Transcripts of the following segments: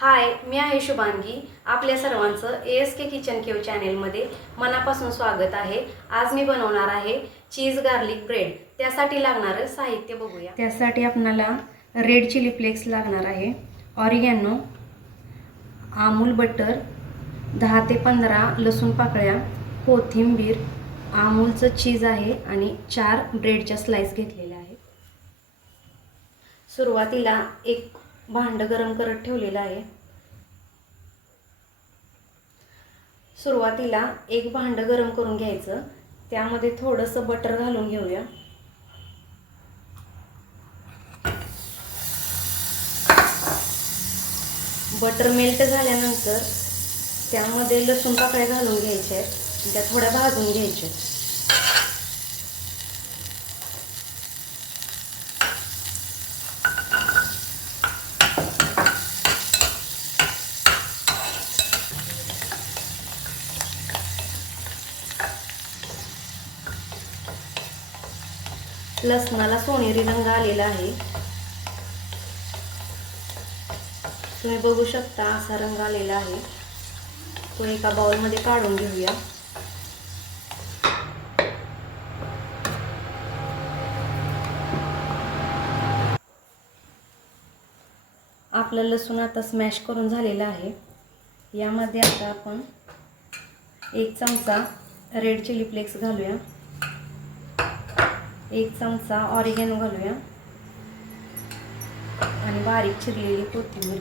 हाय, मी आहे शुभांगी. आपल्या सर्वांचं ASK किचन केव चॅनेलमध्ये मनापासून स्वागत आहे. आज मी बनवणार आहे चीज गार्लिक ब्रेड. त्यासाठी लागणारं साहित्य बघूया. त्यासाठी आपल्याला रेड चिली फ्लेक्स लागणार आहे, ऑरिगॅनो, अमूल बटर, 10 ते 15 लसूण पाकळ्या, कोथिंबीर, अमूलचं चीज आहे आणि 4 ब्रेडच्या स्लाइस घेतलेल्या आहेत. सुरुवातीला एक भांड गरम करत ठेवलेलं आहे. सुरुवातीला एक भांड गरम करून घ्यायचं. त्यामध्ये थोडंसं बटर घालून घेऊया. बटर मेल्ट झाल्यानंतर त्यामध्ये लसूण पाकळ्या घालून घ्यायच्या आहेत. त्या थोड्या भाजून घ्यायच्या. लसणाला सोनेरी रंग आलेला आहे. तुम्ही बघू शकता असा रंग आलेला आहे. तो एका बाउलमध्ये काढून घेऊया. आपलं लसूण आता स्मॅश करून झालेलं आहे. यामध्ये आता आपण 1 चमचा रेड चिली फ्लेक्स घालूया, 1 चमचा ऑरिगॅनो घालूया आणि बारीक चिरलेली कोथिंबीर.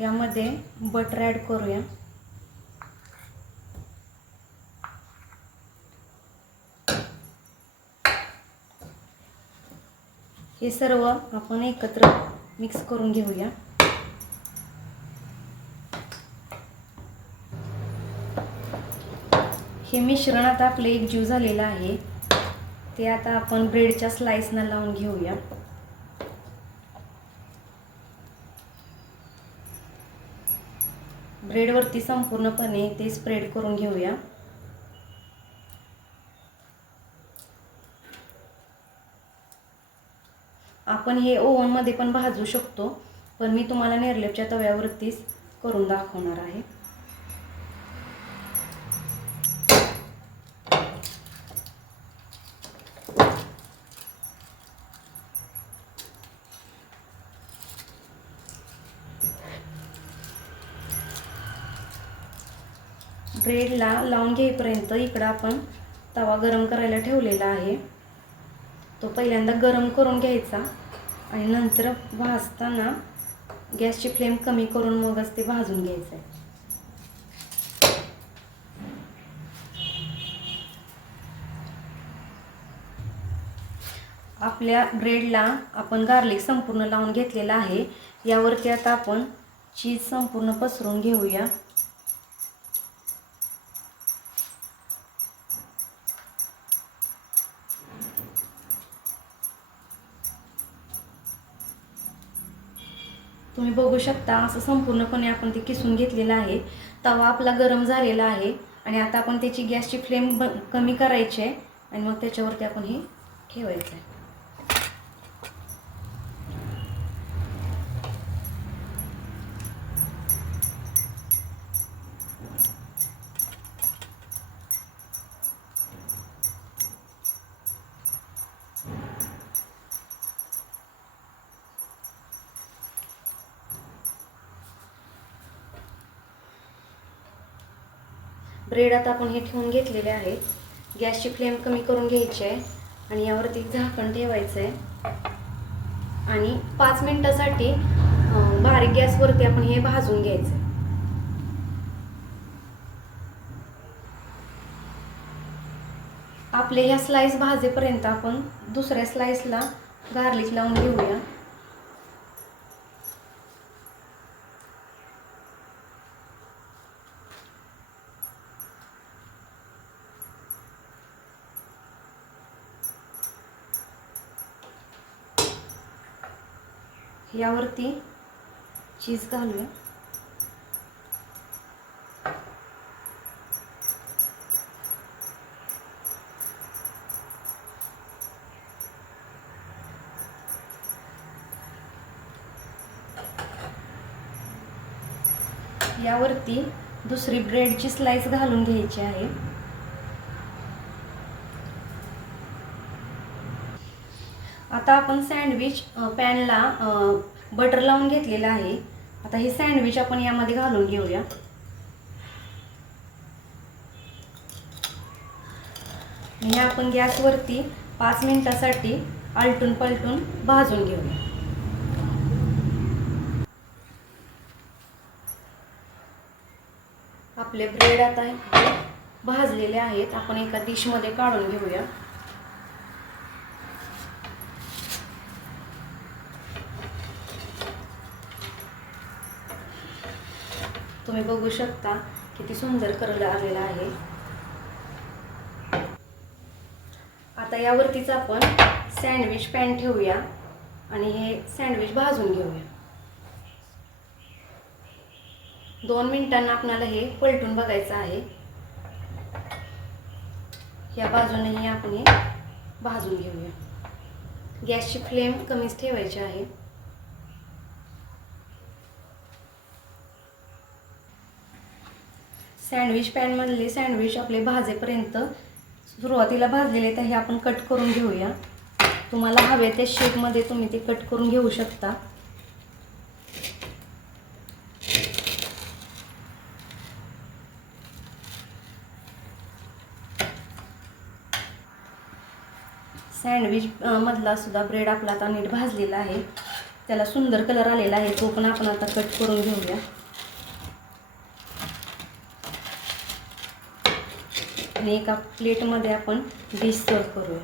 यामध्ये बटर ॲड करूया. हे सर्व आपण एकत्र मिक्स करून घेऊया. हे मिश्रण आता आपले एकजीव झालेलं आहे. ते आता आपण ब्रेडच्या स्लाइसना लावून घेऊया. ब्रेडवरती संपूर्णपणे ते स्प्रेड करून घेऊया. आपण हे ओव्हनमध्ये पण भाजू शकतो, पण मी तुम्हाला निर्लेपच्या तव्यावरतीच करून दाखवणार आहे. ब्रेडला लावून घेईपर्यंत इकडं आपण तवा गरम करायला ठेवलेला आहे. तो पहिल्यांदा गरम करून घ्यायचा आणि नंतर भाजताना गॅसची फ्लेम कमी करून मगच ते भाजून घ्यायचं आहे. आपल्या ब्रेडला आपण गार्लिक संपूर्ण लावून घेतलेला आहे. यावरती आता आपण चीज संपूर्ण पसरून घेऊया. तुम्ही बघू शकता असं संपूर्णपणे आपण ते किसून घेतलेलं आहे. तवा आपला गरम झालेला आहे आणि आता आपण त्याची गॅसची फ्लेम कमी करायची आहे आणि मग त्याच्यावरती आपण हे ठेवायचं आहे. ब्रेड आता आपण हे ठेवून घेतलेले आहे. गॅसची फ्लेम कमी करून घ्यायची आहे आणि यावरती झाकण ठेवायचं आहे आणि 5 मिनिटासाठी बारीक गॅसवरती आपण हे भाजून घ्यायचं आहे. आपले ह्या स्लाइस भाजेपर्यंत आपण दुसऱ्या स्लाइसला गार्लिक लावून घेऊया. यावरती चीज घालूया. यावरती दुसरी ब्रेडची स्लाइस घालून घ्यायची आहे. आता आपण सँडविच पॅनला बटर लावून घेतलेलं आहे. आता हे सँडविच आपण यामध्ये घालून घेऊया. हे आपण गॅसवरती 5 मिनिटासाठी आलटून पलटून भाजून घेऊया. आपले ब्रेड आता भाजलेले आहेत. आपण एका डिशमध्ये काढून घेऊया. तुम्ही बघू शकता किती सुंदर कलर आलेला आहे. आता यावरतीच आपण सँडविच पॅन ठेवूया आणि हे सँडविच भाजून घेऊया. 2 मिनिटांना आपल्याला हे पलटून बघायचं आहे. या बाजूनेही आपण हे भाजून घेऊया. गॅसची फ्लेम कमीच ठेवायची आहे. सँडविच पॅनमधले सँडविच आपले भाजेपर्यंत सुरुवातीला भाजलेले तर हे आपण कट करून घेऊया. तुम्हाला हवे त्या शेपमध्ये तुम्ही ते कट करून घेऊ शकता. सँडविच मधला सुद्धा ब्रेड आपला आता नीट भाजलेला आहे. त्याला सुंदर कलर आलेला आहे. तो पण आपण आता कट करून घेऊया. आणि एका प्लेटमध्ये आपण डिश सर्व करूया.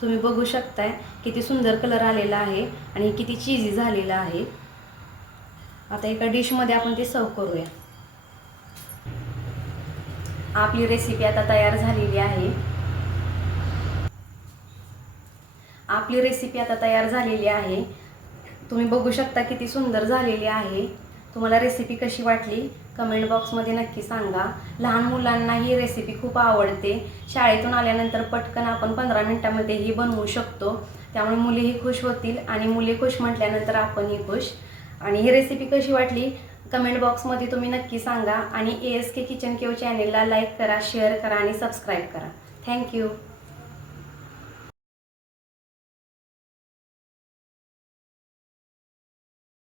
तुम्ही बघू शकताय किती सुंदर कलर आलेला आहे आणि किती चीजी झालेला आहे. आता एका डिशमध्ये आपण ते सर्व करूया. आपली रेसिपी आता तयार झालेली आहे. आपली रेसिपी आता तयार झालेली आहे. तुम्ही बघू शकता किती सुंदर झालेली आहे. तुम्हाला रेसिपी कशी वाटली कमेंट बॉक्समध्ये नक्की सांगा. लहान मुलांना ही रेसिपी खूप आवडते. शाळेतून आल्यानंतर पटकन आपण 15 मिनिटांमध्ये ही बनवू शकतो. त्यामुळे मुलीही खुश होतील आणि मुली खुश म्हटल्यानंतर आपणही खुश. आणि ही रेसिपी कशी वाटली कमेंट बॉक्समध्ये तुम्ही नक्की सांगा. आणि ASK किचन केव चॅनेलला लाईक करा, शेअर करा आणि सबस्क्राईब करा. थँक्यू.